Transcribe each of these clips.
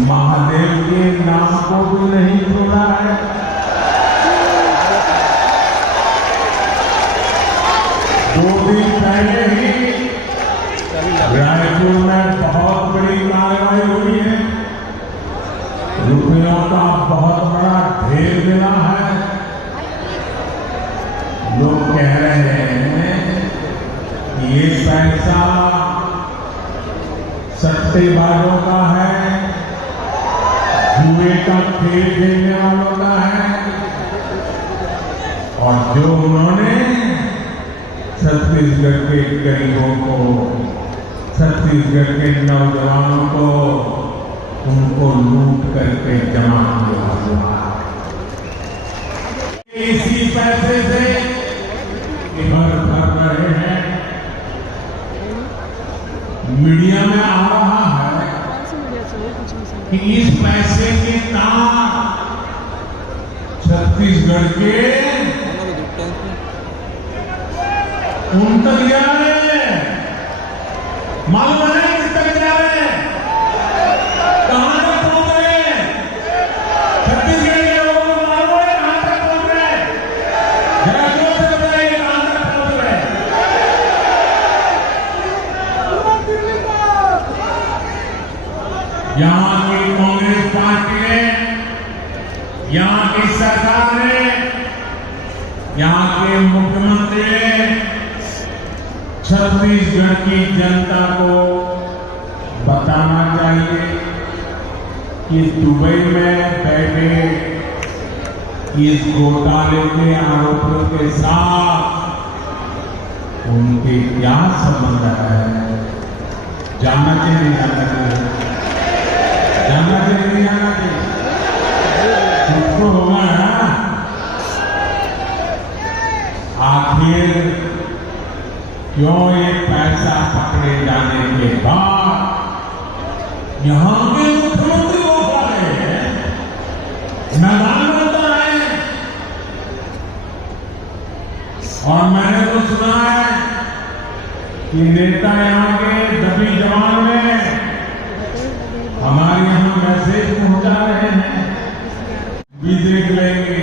महादेव के नाम को भी नहीं सुना है। दो दिन पहले ही रायपुर में बहुत बड़ी कार्रवाई हुई है। रुपयों का बहुत बड़ा ढेर मिला है। लोग कह रहे हैं कि ये पैसा सट्टेबाजों का है, जुए का खेल खेलने वालों का है, और जो उन्होंने छत्तीसगढ़ के गरीबों को, छत्तीसगढ़ के नौजवानों को, उनको लूट करके जमा किया हुआ है। इसी पैसे से घर भर रहे हैं। मीडिया में आ रहा है कि इस पैसे के तार छत्तीसगढ़ के उन तक जा रहे हैं। मालूम है किस तक जा रहे हैं, कहां तक पहुंच रहे हैं? छत्तीसगढ़ के लोगों को मालूम है कहां तक पहुंच रहे हैं? जरा जोर से बताइए कहां तक पहुंच रहे हैं? यहां की कांग्रेस पार्टी ने, यहां की सरकार ने, यहां के मुख्यमंत्री ने छत्तीसगढ़ की जनता को बताना चाहिए कि दुबई में बैठे इस घोटाले के आरोपियों के साथ उनके क्या संबंध है। जानना चाहिए नहीं जानना चाहिए? जानना चाहिए नहीं जानना चाहिए? उसको होगा ना। आखिर क्यों ये पैसा पकड़े जाने के बाद यहां के मुख्यमंत्री को खा रहे हैं, मैदान बनता है। और मैंने तो सुना है कि नेता यहां के दबी जवान में हमारे यहां मैसेज पहुंचा रहे हैं, भी देख लेंगे,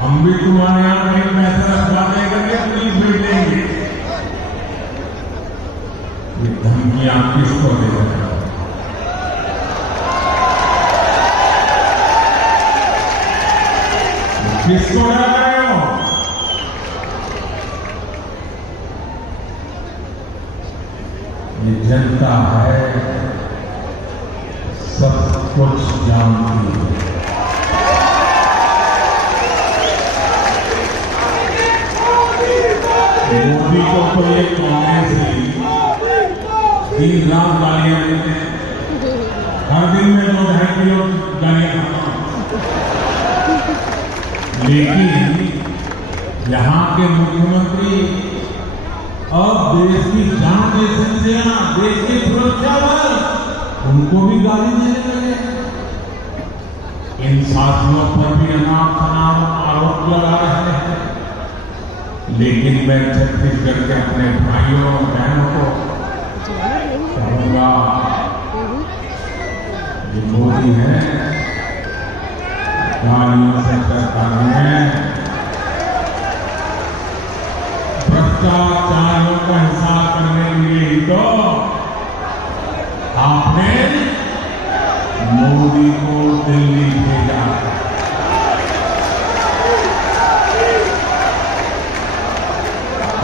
हम भी तुम्हारे यहां कहीं पैसा रखवा देंगे, पुलिस भेज देंगे। ये धमकियां किसको दे रहे हो? किसको डरा रहे हो? ये जनता है, सब कुछ जानती है। मोदी को तो ये कांग्रेस ही दिन रात गालियां देते हैं। हर दिन में 2-2.5 किलो गालियां खाता हूं। लेकिन यहाँ के मुख्यमंत्री अब देश की जान एजेंसियां, देश की सुरक्षा बल, उनको भी गाली देने लगे। इन साथियों पर भी अनाप शनाप आरोप लगा रहे हैं। लेकिन मैं छत्तीसगढ़ के अपने भाइयों और बहनों को कहूंगा, ये मोदी है, गालियों से करता नहीं है। भ्रष्टाचारियों का हिसाब करने के लिए ही तो आपने मोदी को दिल्ली भेजा।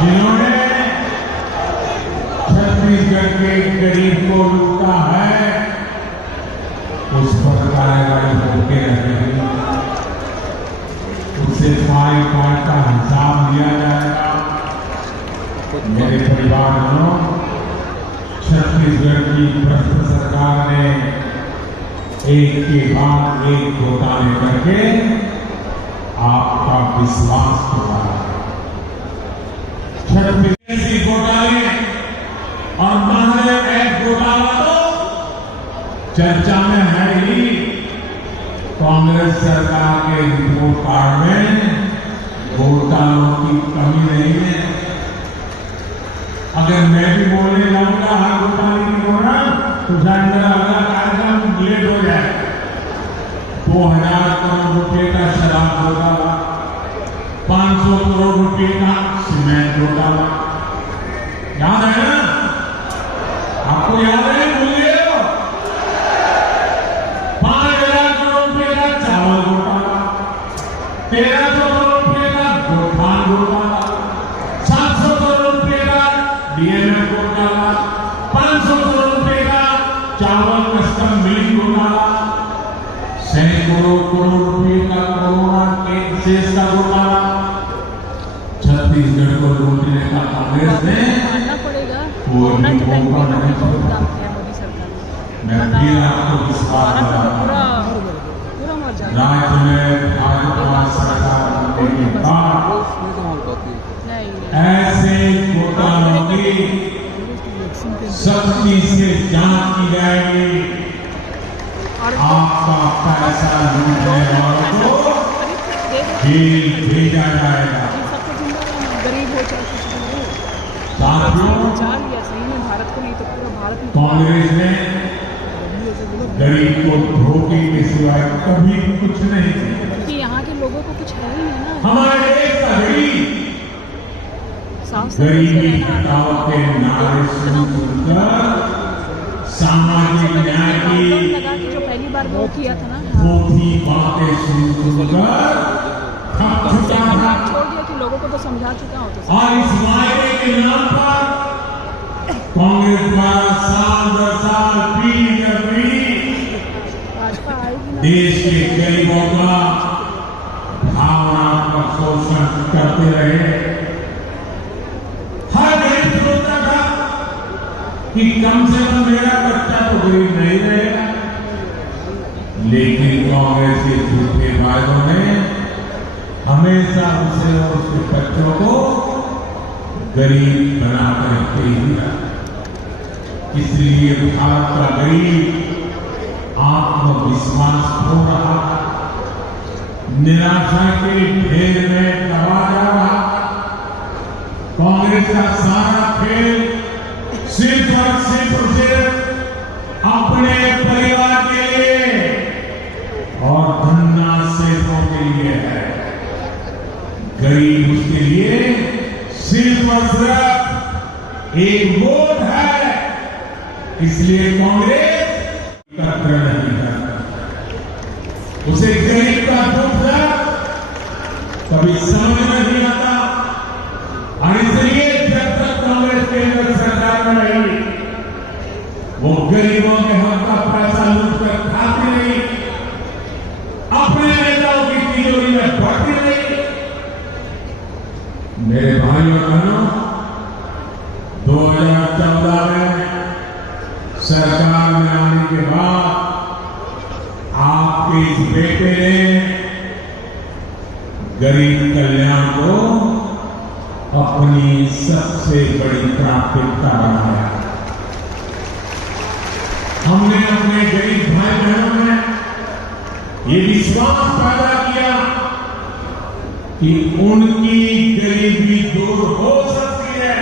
जिन्होंने छत्तीसगढ़ के गरीब को लूटा है, उस पर कार्रवाई होके रहेगी, उससे फाइल का हिसाब लिया जाएगा। मेरे परिवारजनों, छत्तीसगढ़ की भ्रष्ट सरकार ने एक के बाद एक घोटाले करके आपका विश्वास तोड़ा। छत्तीसगढ़ घोटाले और महादेव एक घोटाला तो चर्चा में है ही। कांग्रेस सरकार के रिपोर्ट कार्ड में घोटालों की कमी नहीं है। अगर मैं भी बोलने जाऊंगा हर घोटाले की होना तो शायद मेरा अगला कार्यक्रम 2,000 करोड़ रुपए का शराब घोटाला, 500 करोड़ रुपए का सीमेंट घोटाला, याद है ना? आपको याद है? भूल गए हो? 5,000 करोड़ रुपए का चावल घोटाला, 1,300 करोड़ रुपए का गोठान घोटाला, 700 करोड़ रुपए का डीएमएफ घोटाला, 500 करोड़ रुपए का चावल कस्टम मिलिंग घोटाला, सैकड़ों करोड़ रुपए का कोरोना के शेष का घोटाला। छत्तीसगढ़ को लूटने का कांग्रेस ने मानना पड़ेगा। कोई भी कोरोना मौका के नहीं टाइम पे छोड़ा। बहुत काम किया मोदी सरकार ने। मैं फिर आपको विश्वास भारत दिलाता तो हूं, पूरा मर जाएगा। राज्य में भाजपा सरकार बनने के बाद नहीं ऐसे घोटालों की सख्ती से जांच की जाएगी। और आपका पैसा लूटने वालों को जेल भेजा जाएगा। सबको जिम्मा गरीब हो चाहे कुछ भी हो, साथियों, बचा लिया सही में भारत को, नहीं तो पूरा भारत में कांग्रेस ने गरीब को धोखे के सिवाय कभी कुछ नहीं किया। कि यहाँ के लोगों को कुछ है ही नहीं ना। हमारे देश का गरीब साफ गरीबी हटाओ के नारे सुनकर सामाजिक न्याय की लगा कि जो पहली बार वो किया था ना, पोथी बातें सुनकर थक चुका था छोड़ दिया कि लोगों को तो समझा चुका हो तो और इस वायदे के नाम पर कांग्रेस द्वारा साल दर साल पीढ़ी दर पीढ़ी भाजपा आएगी ना। देश के गरीबों का भावनात्मक शोषण करते रहे। हर गरीब सोचता था कि कम से कम मेरा बच्चा तो गरीब नहीं रहेगा, लेकिन कांग्रेस के झूठे वायदों ने हमेशा उसे और उसके बच्चों को गरीब बनाकर रखते ही दिया। इसलिए भारत का गरीब आत्मविश्वास खो रहा, निराशा के ढेर में दबा जा रहा। कांग्रेस का सारा खेल सिर्फ और सिर्फ अपने परिवार के लिए और धन्ना सेठों के लिए है। गरीब उसके लिए सिर्फ और सिर्फ एक वोट है। इसलिए कांग्रेस कद्र नहीं करता। उसे गरीब का दुख कभी समझ नहीं आता और इसलिए जब तक कांग्रेस के अंदर सरकार में रही, वो गरीबों के हक का पैसा लूट कर खाती नहीं, अपने नेताओं की तिजोरी में भरती नहीं। मेरे भाइयों बहनों, 2014 में सरकार में आने के बाद आपके इस बेटे ने गरीब कल्याण को अपनी सबसे बड़ी प्राथमिकता बनाया। हमने अपने गरीब भाई बहनों में ये विश्वास पैदा किया कि उनकी गरीबी दूर हो सकती है।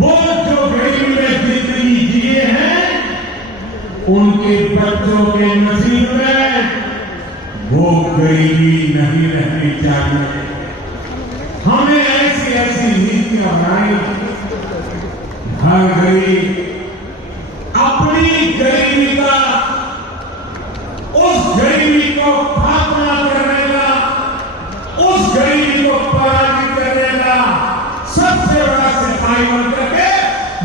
वो जो गरीबी में जिंदगी जिए हैं, उनके बच्चों के नसीब में वो गरीबी नहीं रहनी चाहिए। हमें ऐसी ऐसी नीतियां बनाई, हर गरीब अपनी गरीबी का, उस गरीबी को खात्मा करने का, उस गरीबी को पराजित करने का सबसे बड़ा सिपाही बन करके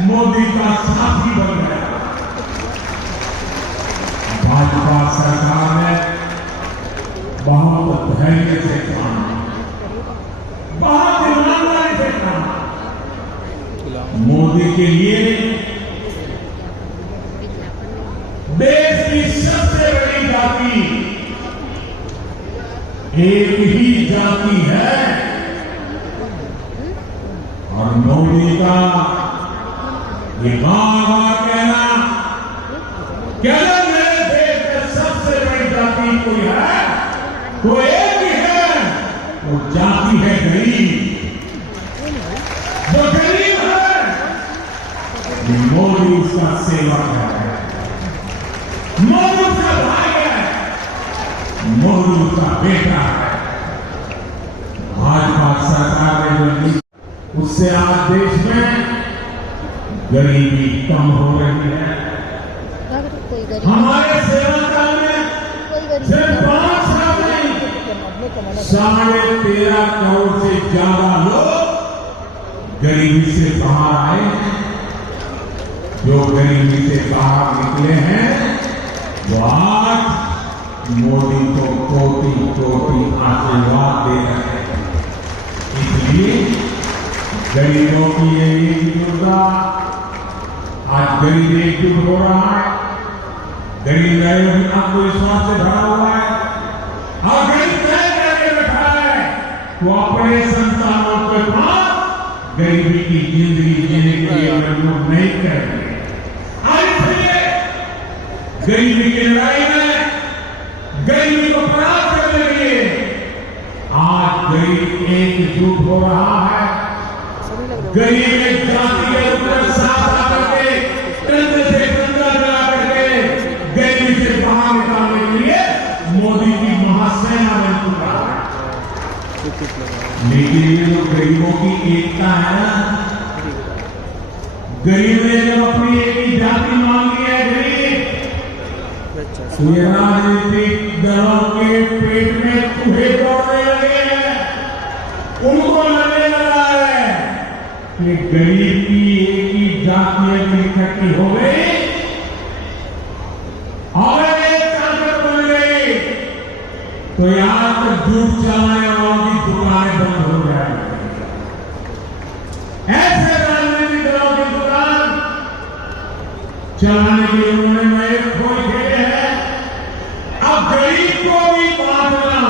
मोदी का साथी बन गया। भाजपा सरकार ने बहुत धैर्य से काम, बहुत ईमानदारी से काम। मोदी के लिए देश की सबसे बड़ी जाति एक ही जाति है और मोदी का ये बार-बार कहना कि अगर मेरे देश में सबसे बड़ी जाति कोई है तो एक ही है, वो जाति है गरीब। जो गरीब है मोदी उसका सेवक है। मोदी उसका भाई है, मोदी उसका बेटा है। भाजपा सरकार ने जो नीति, उससे आज देश में गरीबी कम हो रही है। कोई गरीब हमारे सेवा काल में कोई गरीब सिर्फ 5 साल नहीं, 13.5 करोड़ से ज्यादा लोग गरीबी से बाहर आए हैं। जो गरीबी से बाहर निकले हैं वो आज मोदी को कोटि कोटि आशीर्वाद दे रहे हैं। इसलिए गरीबों की ये एकजुटता, आज गरीब एकजुट हो रहा है, गरीब आत्मविश्वास से भरा हुआ है और गरीब तय करके बैठा है वो अपने संतानों के पास गरीबी की जिंदगी जीने के लिए मजबूर नहीं करेंगे। इसलिए गरीबी की लड़ाई में गरीबी को परास्त करने के लिए आज गरीब एकजुट हो रहा है। गरीब एक जाति के ऊपर साथ आकर के कंधे से कंधा मिला करके गरीबी से बाहर निकालने के लिए मोदी की महासेना बन चुका है। लेकिन ये जो गरीबों की एकता है ना, गरीब ने जब अपनी एक ही जाति मांगी है गरीब, तो ये राजनीतिक दलों के पेट में चूहे दौड़ने लगे हैं। उनको लगने लगा है कि गरीब की एक ही जाति इकट्ठी हो गई और एक ताकत बन गई तो यहां तक झूठ चलाने वालों की दुकानें बंद हो जाएंगी। ऐसे राजनीतिक दलों की दुकान चलाने के लिए उन्होंने नए खोल खेले हैं। अब गरीब को भी बांटना,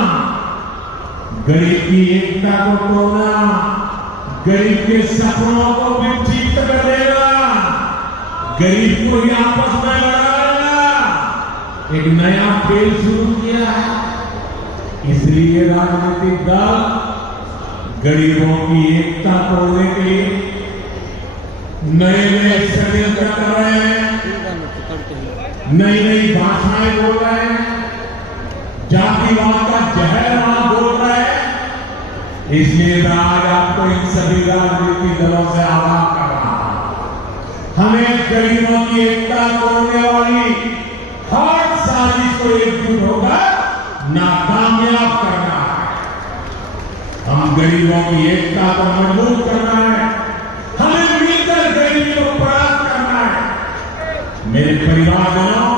गरीब की एकता को तोड़ना, गरीब के सपनों को भी ठीक कर देना, गरीब को ही आपस में लगाना, एक नया खेल शुरू किया है। इसलिए राजनीतिक दल गरीबों की एकता तोड़ने के लिए नए नए षड्यंत्र कर रहे हैं, नई नई भाषाएं बोल रहे हैं, जातिवाद का जहर वहां बोल रहे हैं। इसलिए मैं आज आपको इन सभी राजनीतिक दलों से आह्वान कर रहा हूं, हमें गरीबों की एकता तोड़ने वाली हर साजिश को एकजुट होकर नाकामयाब करना है। हम गरीबों की एकता को मजबूत करना है, हमें मिलकर गरीबी को परास्त करना है। मेरे परिवारजनों,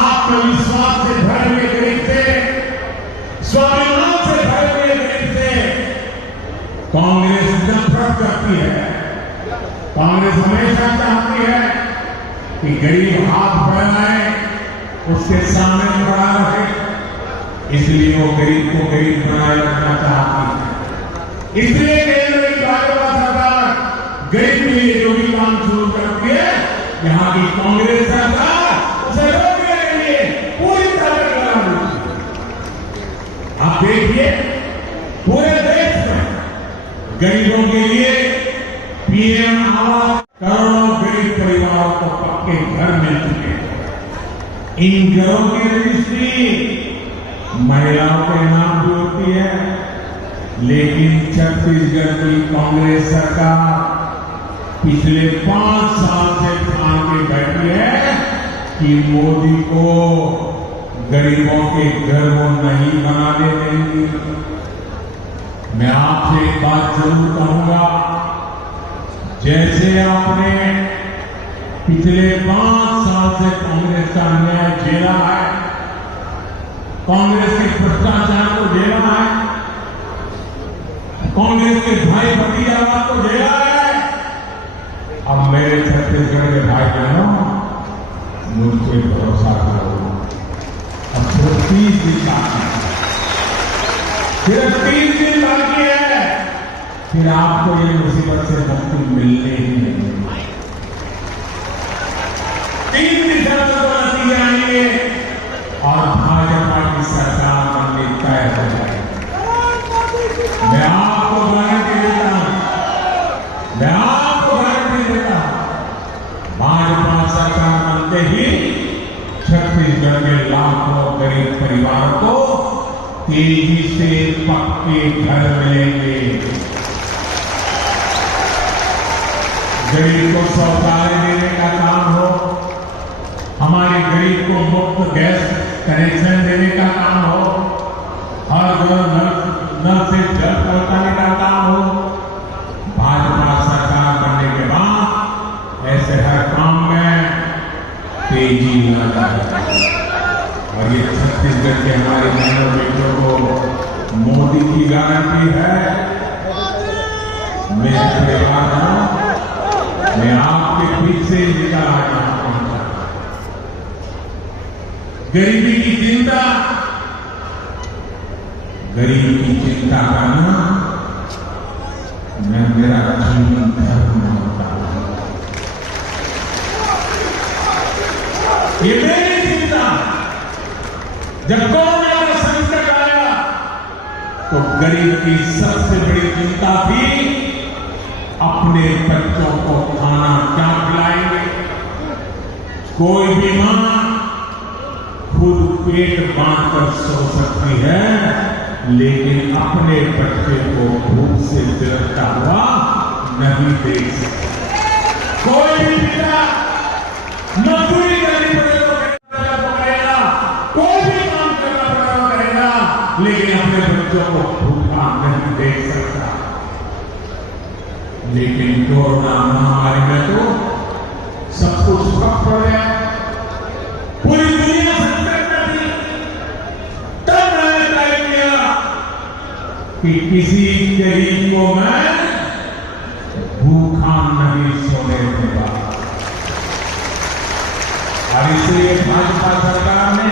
आत्मविश्वास से भरे हुए गरीब से, स्वाभिमान से भरे हुए गरीब से कांग्रेस नफरत करती है। कांग्रेस हमेशा चाहती है कि गरीब हाथ फैलाए, उसके सामने खड़ा रहे, इसलिए वो गरीब को गरीब बनाए रखना चाहती है। इसलिए केंद्र की भाजपा सरकार गरीब के लिए जो भी काम शुरू करती है, यहाँ की कांग्रेस सरकार उसे रोकने के लिए पूरी तरह लगा देती है। आप देखिए पूरे देश में गरीबों के लिए पीएम आवास, करोड़ों गरीब परिवारों को पक्के घर मिल चुके हैं। इन घरों की रजिस्ट्री महिलाओं के नाम भी होती है, लेकिन छत्तीसगढ़ की कांग्रेस सरकार पिछले 5 साल से ठान के बैठी है कि मोदी को गरीबों के घर वो नहीं बनाने देंगी। मैं आपसे एक बात जरूर कहूंगा, जैसे आपने पिछले 5 साल से कांग्रेस का अन्याय झेला है, कांग्रेस के भ्रष्टाचार को झेला है, कांग्रेस के भाई भतीजावाद को झेला है, अब मेरे छत्तीसगढ़ के भाई बहनों मुझसे भरोसा करो। अब सिर्फ 30 दिन बाकी है, सिर्फ 30 दिन बाकी है, फिर आपको ये मुसीबत से मुक्ति मिलने ही नहीं। 3 दिसंबर को नतीजे आएंगे और भाजपा की सरकार बनने तय हो जाएगी। मैं आपको गारंटी देता हूं, मैं आपको गारंटी देता हूं, भाजपा सरकार बनते ही छत्तीसगढ़ के लाखों गरीब परिवारों को तेजी से पक्के घर मिलेंगे। गरीब को शौचालय देने का काम हो, हमारे गरीब को मुफ्त गैस कनेक्शन देने का काम हो, हर घर नल से जल पहुंचाने का काम हो, भाजपा सरकार बनने के बाद ऐसे हर काम में तेजी लाना चाहिए। और ये छत्तीसगढ़ के हमारे बहनों बेटों को मोदी की गारंटी है। मेरे परिवार, मैं आपके पीछे निकल आया हूं। गरीबी की चिंता, गरीबी की चिंता करना मैं मेरा जीवन धर्म मानता हूं। ये मेरी चिंता। जब कोरोना का संकट आया तो गरीब की सबसे बड़ी चिंता थी अपने बच्चों को खाना क्या खिलाएंगे। कोई भी मां खुद पेट बांधकर सो सकती है, लेकिन अपने बच्चे को भूख से तिरसता हुआ नहीं देख सकता। कोई भी पिता मजदूरी करनी पड़े तो करेगा, कोई भी काम करना पड़ेगा करेगा, लेकिन अपने बच्चों को भूखा नहीं देख सकता। लेकिन कोरोना महामारी में तो सब कुछ ठप पड़ गया। पूरी दुनिया संकट में थी। तब मैंने तय किया कि किसी गरीब को मैं भूखा नहीं सोने दूंगा। और इसलिए भाजपा सरकार ने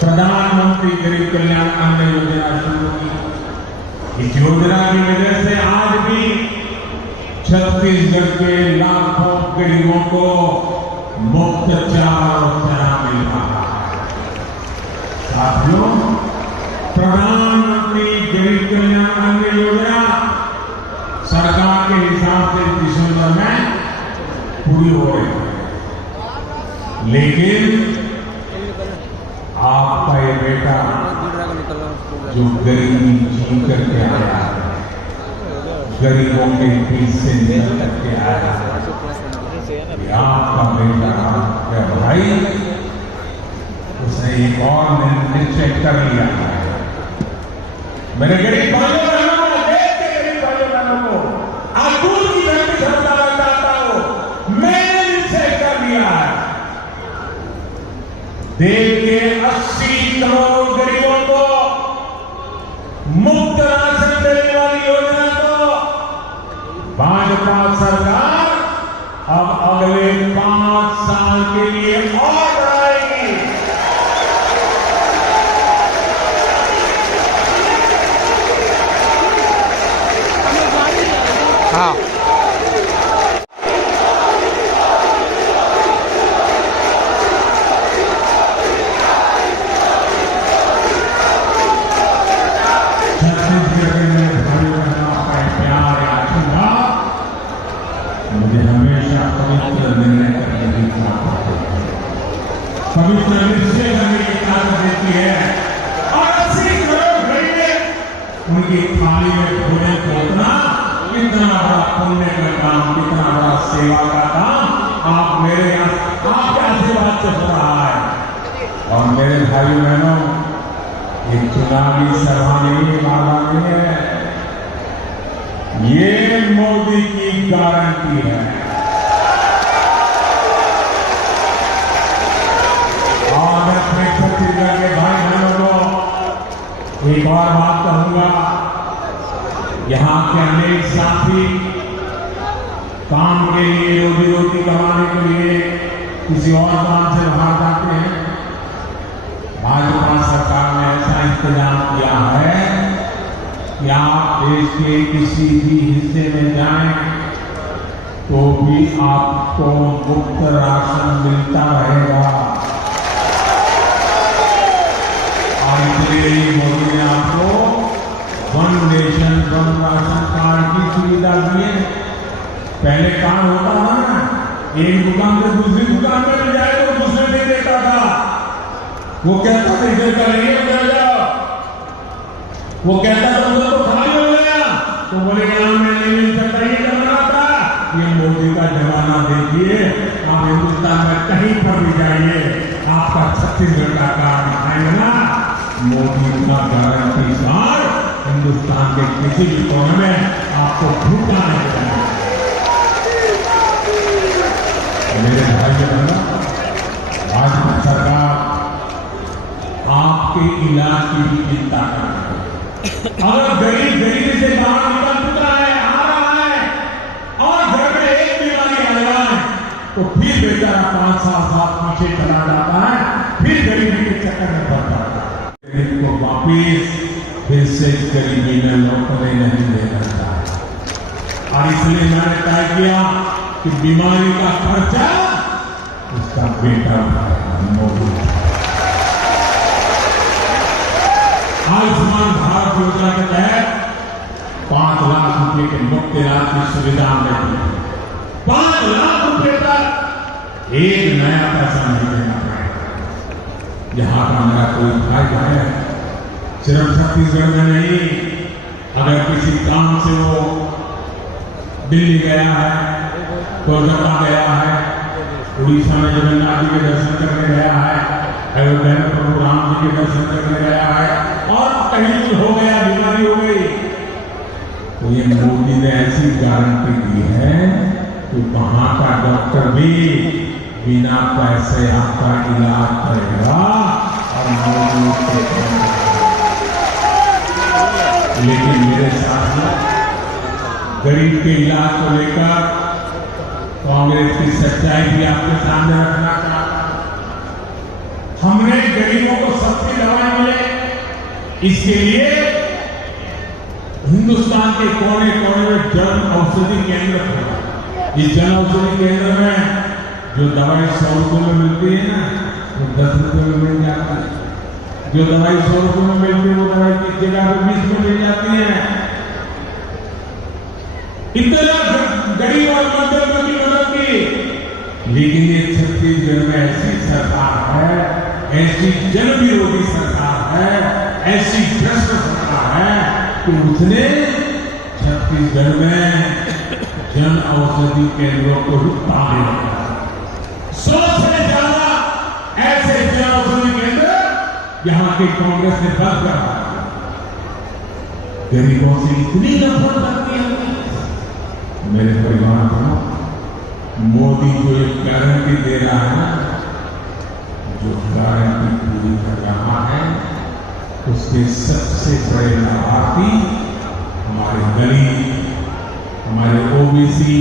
प्रधानमंत्री गरीब कल्याण अन्न योजना शुरू की। इस योजना की वजह से आज भी छत्तीसगढ़ के लाखों गरीबों को मुफ्त चावल और चना मिल रहा है। साथियों, प्रधानमंत्री गरीब कल्याण अन्न योजना सरकार के हिसाब से दिसंबर में पूरी हो रही है, लेकिन आपका ये बेटा जो गरीबी जी करके आया है, गरीबों के बीच से निकल करके आया है, आपका बेटा है भाई, उसने एक और निश्चय कर लिया है। मेरे गरीब भाइयों बहनों को, देश के गरीब भाइयों बहनों को आज दूध की धरती समझाना चाहता हूं। मैंने निश्चय कर लिया है, देश के 80 करोड़ गरीबों को मुफ्त राशन देने वाली योजना को भाजपा सरकार अब अगले 5 साल के लिए और बढ़ाएगी। हाँ, छत्तीसगढ़ में भाई बहनों का प्यार आशीर्वाद मुझे हमेशा पवित्र निर्णय करने की ताकत देती है, पवित्र निश्चय करने की ताकत देती है। और 80 करोड़ गरीब उनकी थाली में भोजन पहुंचना कितना बड़ा पुण्य का काम, कितना बड़ा सेवा का काम आप मेरे आपके आशीर्वाद से हो रहा है। और मेरे भाई बहनों, ये चुनावी सभा नहीं, वादा नहीं है, ये मोदी की गारंटी है। और मैं अपने छत्तीसगढ़ के भाई बहनों को एक और बात कहूंगा, यहाँ के अनेक साथी काम के लिए, रोजी रोटी कमाने के लिए किसी और काम से बाहर जाते हैं। भाजपा सरकार ने ऐसा इंतजाम किया है कि आप देश के किसी भी हिस्से में जाएं तो भी आपको मुफ्त राशन मिलता रहेगा। और इसलिए मोदी ने आपको one nation one ration card की सुविधा दी है। पहले कार्ड होता था ना, एक दुकान से दूसरी दुकान में ले जाए तो दूसरे दे देता था, वो कहता था इधर करेंगे उधर जाओ, वो कहता था उधर तो खाली हो गया, तो बोले यहाँ मैं नहीं मिल सकता, ये कर रहा था। ये मोदी का जमाना देखिए, आप हिंदुस्तान में कहीं पर भी जाइए, आपका छत्तीसगढ़ का कार्ड दिखाएंगे ना, मोदी का गारंटी कार्ड हिंदुस्तान के किसी भी कोने में आपको भूखा नहीं जाएगा। मेरे भाई बहनों, भाजपा सरकार आपके इलाज की भी चिंता कर रही है। अगर गरीब गरीबी से बाहर निकल चुका है, आ रहा है, और घर में एक बीमारी आ रहा है, तो फिर बेचारा 5-7 साल पीछे चला जाता है, फिर गरीबी के चक्कर में पड़ जाता है। गरीब को वापिस फिर से गरीबी में लौटने नहीं देना चाहिए। और इसलिए मैंने तय किया कि बीमारी का खर्चा उसका बेटा उठाएगा, मोदी। आयुष्मान भारत योजना के तहत 5 लाख रुपए के मुफ्त इलाज की सुविधा हमने दी। 5 लाख रुपए तक एक नया पैसा नहीं देना पड़ेगा। यहां का मेरा कोई फायदा है, सिर्फ छत्तीसगढ़ में नहीं, अगर किसी काम से वो दिल्ली गया है, कोलकाता गया है, उड़ीसा में जगन्नाथ जी के दर्शन करने गया है, अयोध्या में प्रभु राम जी के दर्शन करने गया है, और कहीं हो गया, बीमारी हो गई, तो ये मोदी ने ऐसी गारंटी दी है कि वहां का डॉक्टर भी बिना पैसे आपका इलाज करेगा। और मोदी उसके लेकिन मेरे साथियों, गरीब के इलाज को लेकर कांग्रेस की सच्चाई भी आपके सामने रखना चाहता हूं। हमने गरीबों को सस्ती दवाएं मिले, इसके लिए हिंदुस्तान के कोने कोने में जन औषधि केंद्र खोला। इस जन औषधि केंद्र में जो दवाई 100 रुपये में मिलती है ना, वो 10 रुपये में मिल जाती है। जो दवाई 100 रुपये में मिलती है, वो दवाई की जगह पर 20 में मिल जाती है। इतना गरीब और मध्यम की मदद की। लेकिन ये छत्तीसगढ़ में ऐसी सरकार है, ऐसी जन विरोधी सरकार है, ऐसी भ्रष्ट सरकार है कि उसने छत्तीसगढ़ में जन औषधि केंद्रों को ही ताले रखा। 100 से ज्यादा ऐसे जन औषधि केंद्र यहां की कांग्रेस ने बंद करा। गरीबों से इतनी नफरत करती है। मेरे परिवार को मोदी जो एक गारंटी दे रहा है, जो गारंटी पूरी कर रहा है, उसके सबसे बड़े लाभार्थी हमारे गरीब, हमारे ओबीसी,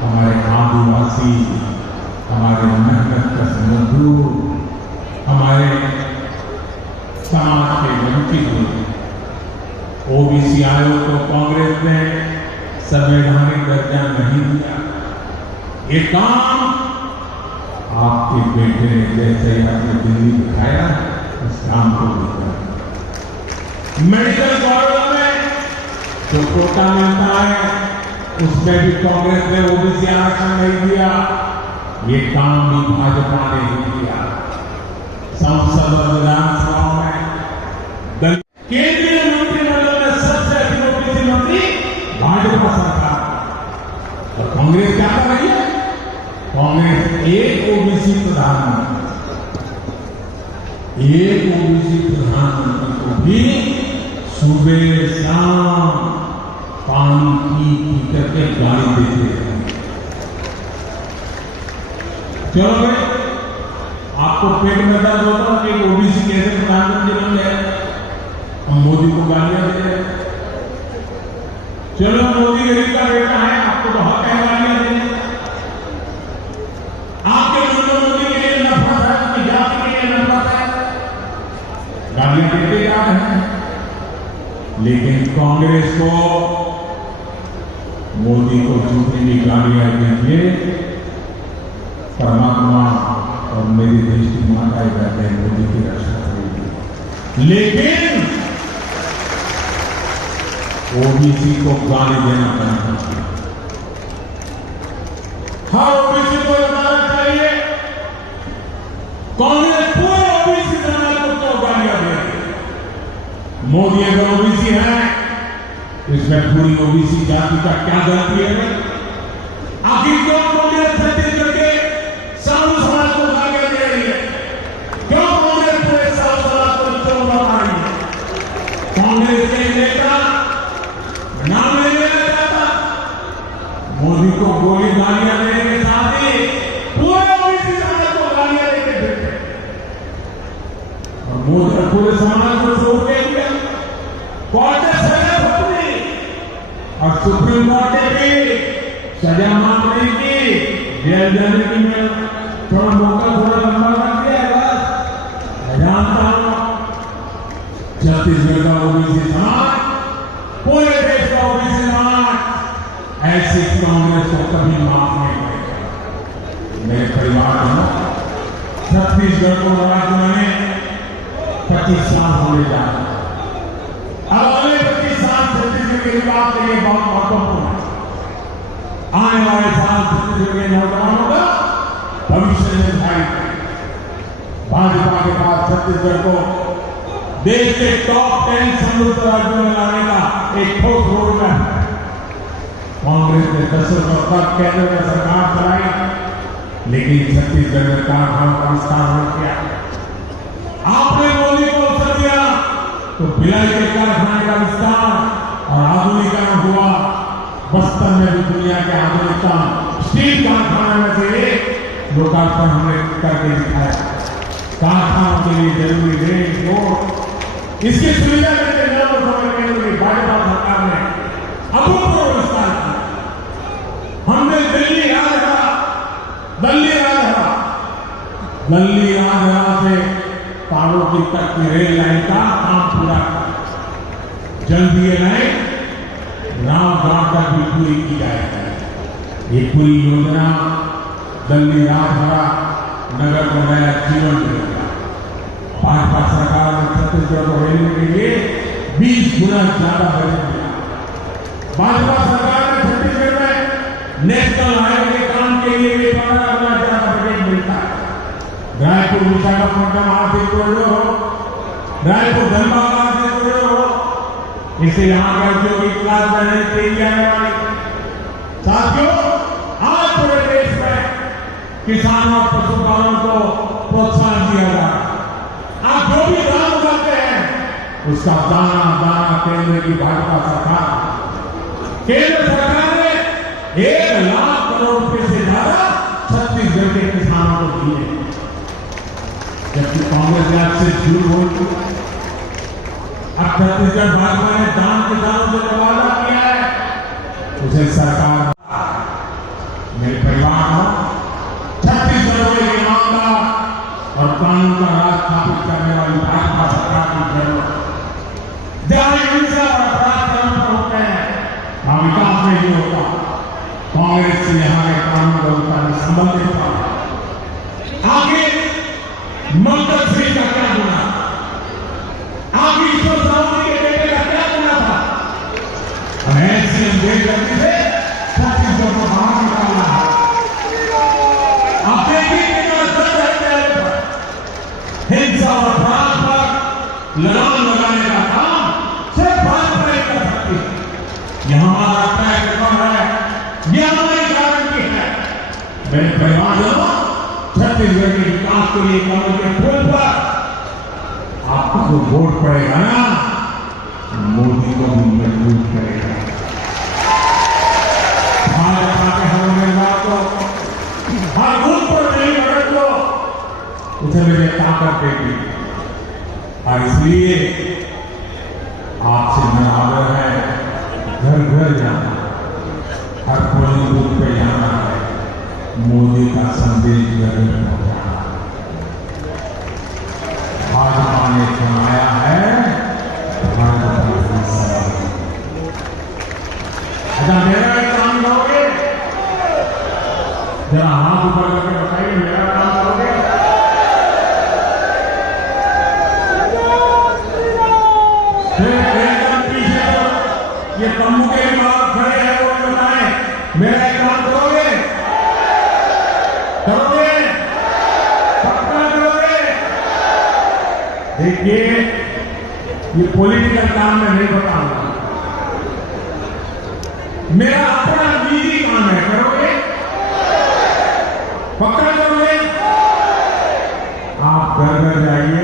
हमारे आदिवासी, हमारे मेहनतकश मजदूर, हमारे समाज के वंचित लोग। ओबीसी आयोग को कांग्रेस ने संवैधानिक दर्जा नहीं दिया। ये काम आपके बेटे ने जैसे ही आपने दिल्ली दिखाया, उस काम को भी किया। मेडिकल कॉलेज में जो कोटा मिलता है, उसमें भी कांग्रेस ने ओबीसी आरक्षण नहीं दिया। ये काम भी भाजपा ने ही किया। संसद और विधानसभा में केंद्रीय मंत्रिमंडल में सबसे अधिक ओबीसी मंत्री भाजपा सरकार। और कांग्रेस क्या कर रही है? कांग्रेस एक ओबीसी प्रधानमंत्री को भी सुबह शाम पानी पी करके गाली देते हैं। चलो भाई, आपको पेट में दर्द होता है कि ओबीसी कैसे प्रधानमंत्री बन गए, हम मोदी को गालियां दे रहे हैं। चलो, मोदी गरीब का बेटा है, आपको तो हक है गालियां देने। आपके मन में मोदी के लिए नफरत है, उसकी जाति के लिए नफरत है, गालियां देते जा रहे हैं। लेकिन कांग्रेस को मोदी को जितनी गालियां दीजिए, परमात्मा और मेरी देश की माताएं बहनें मोदी की रक्षा करेगी। लेकिन ओबीसी को गाली देना पड़ेगा। हर ओबीसी को बताना चाहिए कांग्रेस पूरे ओबीसी मोदी अगर ओबीसी है इसमें पूरी ओबीसी जाति का क्या गलती है? आखिर क्यों कांग्रेस छत्तीसगढ़ के साधु समाज को गालियां दे रही है? क्यों कांग्रेस पूरे साधु समाज को चोर बना रही है? कांग्रेस के नेता नाम नहीं लेना चाहता, मोदी को गोली गालियां देने के साथ ही पूरे ओबीसी समाज को गालियां देके फिरते और मोदी पूरे समाज को छोड़ के दिया। कोर्ट ने सजा भुगती और सुप्रीम कोर्ट ने भी सजा मांगने की, जेल जाने की मैं थोड़ा मौका थोड़ा लंबा रख दिया है। बस मैं जानता हूं छत्तीसगढ़ का ओबीसी समाज, पूरे देश का ओबीसी समाज ऐसी कांग्रेस को कभी माफ नहीं करेगा। मेरे परिवार में छत्तीसगढ़ को राज्य में 25 साल होने जा रहे हैं। अब अगले 25 साल छत्तीसगढ़ के विकास के लिए बहुत महत्वपूर्ण है। आने वाले साल छत्तीसगढ़ के नौजवानों का भविष्य निर्धारित है। भाजपा के पास छत्तीसगढ़ को देश के टॉप 10 समृद्ध राज्यों में लाने का एक ठोस रोडमैप है। कांग्रेस ने 10 वर्षों तक केंद्र में सरकार चलाई, लेकिन छत्तीसगढ़ में कारखानों का विस्तार नहीं किया। आपने मोदी को अवसर दिया तो भिलाई के कारखाने का विस्तार और आधुनिकीकरण हुआ। बस्तर में भी दुनिया के आधुनिकतम स्टील कारखाने में से एक लोकार्पण हमने करके दिखाया। कारखानों के लिए जरूरी रेल रोड इसकी सुविधा देते हुए समय केंद्र की भाजपा सरकार ने अभूतपूर्व विस्तार किया। हमने दिल्ली राजहरा से पारोटी तक की रेल लाइन का काम पूरा किया। जल्द ये लाइन रामगढ़ तक भी पूरी की जाएगी। ये पूरी योजना दिल्ली राजहरा नगर को नया जीवन देगा। भाजपा सरकार ने छत्तीसगढ़ को रेलवे के लिए 20 गुना ज्यादा बजट दिया। भाजपा सरकार ने छत्तीसगढ़ में नेशनल हाईवे के काम के लिए भी 15 गुना ज्यादा बजट मिलता है। रायपुर विशाखापट्टनम आर्थिक कॉरिडोर हो, रायपुर धनबाद आर्थिक कॉरिडोर हो, इससे यहां के औद्योगिक क्लास बढ़ने तेजी आने वाली। साथियों, आज पूरे देश में किसानों और पशुपालन को प्रोत्साहन दिया जा रहा है। आप जो भी दाम उगाते हैं उसका दाना दाना केंद्र की भाजपा सरकार, केंद्र सरकार ने 1 लाख करोड़ रुपए से ज्यादा छत्तीसगढ़ के किसानों को दिए, जबकि कांग्रेस ने आपसे झूठ बोल चुका। अब छत्तीसगढ़ भाजपा ने दान किसानों से वादा किया है, उसे सरकार मेरे परिवार को छत्तीसगढ़ में ईमानदार और कानून का राज स्थापित करने वाली भाजपा सरकार की जरूरत है। जहां हिंसा और अपराध चरम पर होते हैं वहां विकास नहीं होता। कांग्रेस से यहाँ के कानून व्यवस्था में संबंधित था। आगे मंगल सिंह का क्या गुना? आगे ईश्वर सावंत के बेटे का क्या गुना था? ऐसी बेगति से छत्तीसगढ़ को बाहर निकालना है। आप देखिए हिंसा और अपराध पर लगाम लगाने का काम सिर्फ भाजपा ही कर सकती है। यह हमारा कार्यक्रम है, यह हमारी गारंटी है। मेरे परिवारजनों, छत्तीसगढ़ के विकास के लिए कमल के फूल पर आपको जो वोट पड़ेगा ना, मोदी को भी मजबूत करेगा। भाजपा के हर उम्मीदवार को, हर बूथ पर मेरी मदद को उसे मुझे ताकत देगी। और इसलिए आपसे मेरा आग्रह है, घर घर जाना, हर पोलिंग बूथ पे जाना है, मोदी का संदेश घर में पहुंचाना। भाजपा ने चुनाया है, अच्छा मेरा एक काम करोगे? जरा हाथ ऊपर करके बताइए, मेरा काम करोगे? एकदम पीछे तो ये तंबू के बाहर खड़े हैं, वो बताएं मेरा एक काम करोगे? करोगे? पक्का करोगे? देखिए ये पॉलिटिकल काम में नहीं बताऊंगा। मेरा अपना निजी काम है, करोगे? पक्का करोगे? आप घर में जाइए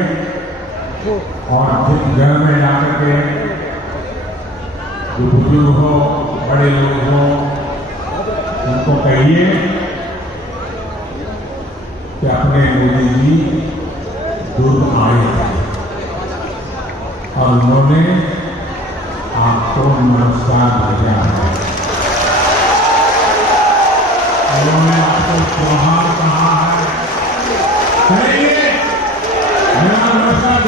और जिस घर में जाकर के जो बुजुर्ग हो, बड़े लोग हो, उनको कहिए कि अपने मोदी जी दूर आए और उन्होंने आपको नमस्कार भेजा है, उन्होंने आपको जोहार कहा है। करेंगे? मेरा नमस्कार